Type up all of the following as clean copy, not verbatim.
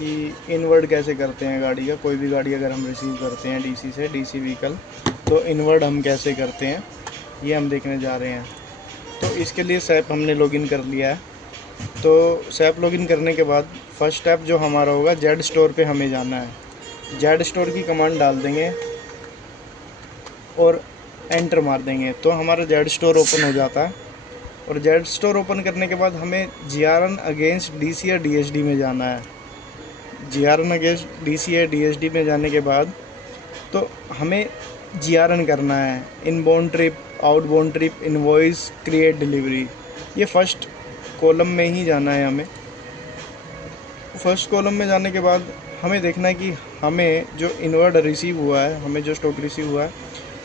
कि इनवर्ड कैसे करते हैं गाड़ी का। कोई भी गाड़ी अगर हम रिसीव करते हैं डीसी से, डीसी व्हीकल, तो इनवर्ड हम कैसे करते हैं ये हम देखने जा रहे हैं। तो इसके लिए सैप हमने लॉगिन कर लिया है। तो सैप लॉगिन करने के बाद फर्स्ट स्टेप जो हमारा होगा, जेड स्टोर पे हमें जाना है। जेड स्टोर की कमांड डाल देंगे और एंटर मार देंगे तो हमारा जेड स्टोर ओपन हो जाता है। और जेड स्टोर ओपन करने के बाद हमें जीआरएन अगेंस्ट डीसी या डीएसडी में जाना है। जीआरएन अगेंस्ट डीसी या डीएसडी में जाने के बाद तो हमें जीआरएन करना है, inbound trip, outbound trip, invoice, create, delivery. ये फर्स्ट कॉलम में ही जाना है हमें। फर्स्ट कॉलम में जाने के बाद हमें देखना है कि हमें जो इनवर्ड रिसीव हुआ है, हमें जो स्टॉक रिसीव हुआ है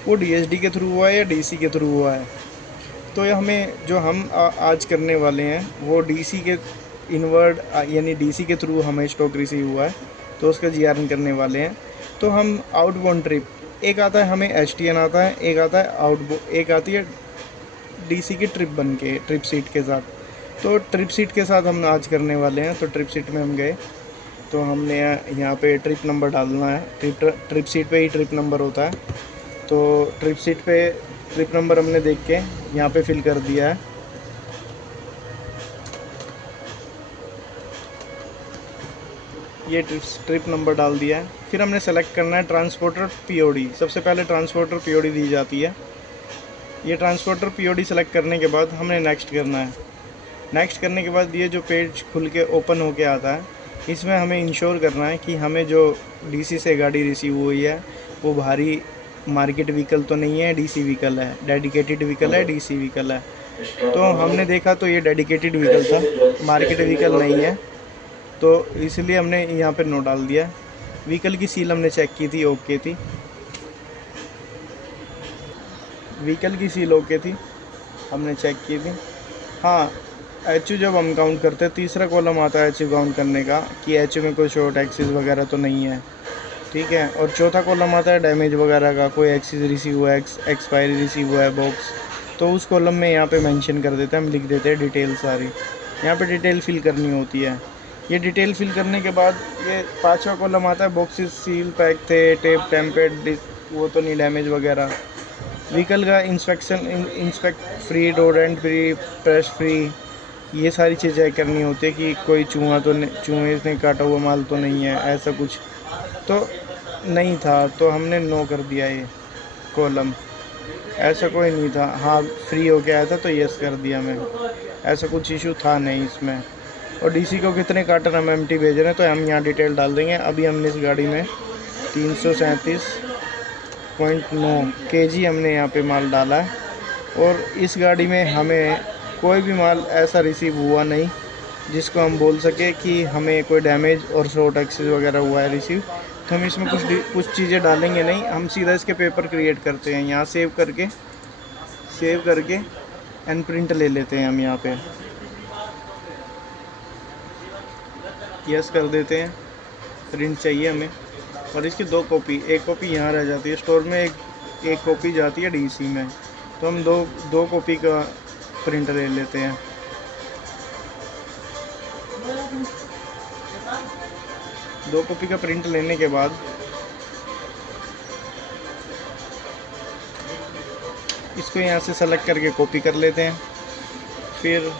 वो डीएसडी के थ्रू हुआ है या डीसी के थ्रू हुआ है। तो ये हमें जो हम आज करने वाले हैं वो डीसी के इनवर्ड यानी डीसी के थ्रू हमें स्टॉक रिसीव हुआ है तो उसका जीआरएन करने वाले हैं। तो हम आउटबाउंड ट्रिप, एक आता है हमें एसटीएन आता है, एक आता है एक आती है डीसी की ट्रिप बन के, ट्रिप सीट के साथ। तो ट्रिप सीट के साथ हम आज करने वाले हैं। तो ट्रिप सीट में हम गए तो हमने यहाँ पे ट्रिप नंबर डालना है। ट्रिप सीट पे ही ट्रिप नंबर होता है। तो ट्रिप सीट पे ट्रिप नंबर हमने देख के यहाँ पे फिल कर दिया है। ये ट्रिप नंबर डाल दिया है। फिर हमने सेलेक्ट करना है ट्रांसपोर्टर पीओडी। सबसे पहले ट्रांसपोर्टर पीओडी दी जाती है। ये ट्रांसपोर्टर पीओडी सेलेक्ट करने के बाद हमने नेक्स्ट करना है। नेक्स्ट करने के बाद ये जो पेज खुल के ओपन होके आता है, इसमें हमें इंश्योर करना है कि हमें जो डीसी से गाड़ी रिसीव हुई है वो भारी मार्केट व्हीकल तो नहीं है, डीसी व्हीकल है, डेडिकेटेड व्हीकल है, डीसी व्हीकल है। तो हमने देखा तो ये डेडिकेटेड व्हीकल था, मार्केट व्हीकल नहीं है। तो इसलिए हमने यहाँ पे नो डाल दिया। व्हीकल की सील हमने चेक की थी, ओके थी। व्हीकल की सील ओके थी, हमने चेक की थी। हाँ, एच जब हम काउंट करते हैं, तीसरा कॉलम आता है एच काउंट करने का कि एच में कोई शॉर्ट एक्सिस वगैरह तो नहीं है, ठीक है। और चौथा कॉलम आता है डैमेज वगैरह का, कोई एक्सिस रिसीव हुआ है, एक्सपायरी रिसीव हुआ है बॉक्स, तो उस कॉलम में यहाँ पे मेंशन कर देते हैं, हम लिख देते हैं डिटेल सारी। यहाँ पे डिटेल फिल करनी होती है। ये डिटेल फिल करने के बाद ये पांचवा कॉलम आता है, बॉक्सेस सील पैक थे, टेप टेम्पेड, वो तो नहीं, डैमेज वगैरह। व्हीकल का inspect free, Durant free, press free, ये सारी चीज़ें करनी होती है कि कोई चूहे ने काटा हुआ माल तो नहीं है, ऐसा कुछ तो नहीं था। तो हमने नो कर दिया ये कॉलम, ऐसा कोई नहीं था। हाँ, फ्री हो के आया था तो यस कर दिया मैं, ऐसा कुछ इशू था नहीं इसमें। और डीसी को कितने कार्टन हम एमटी भेज रहे हैं तो हम यहाँ डिटेल डाल देंगे। अभी हमने इस गाड़ी में 337.9 kg हमने यहाँ पे माल डाला है। और इस गाड़ी में हमें कोई भी माल ऐसा रिसीव हुआ नहीं जिसको हम बोल सके कि हमें कोई डैमेज और शॉर्ट एक्सेस वगैरह हुआ है रिसीव। तो हम इसमें कुछ चीज़ें डालेंगे नहीं, हम सीधा इसके पेपर क्रिएट करते हैं। यहाँ सेव करके एंड प्रिंट ले लेते हैं हम। यहाँ पे यस कर देते हैं, प्रिंट चाहिए हमें। और इसकी दो कॉपी, एक कॉपी यहाँ रह जाती है स्टोर में, एक कॉपी जाती है डीसी में। तो हम दो कॉपी का प्रिंट ले लेते हैं। दो कॉपी का प्रिंट लेने के बाद इसको यहाँ से सेलेक्ट करके कॉपी कर लेते हैं। फिर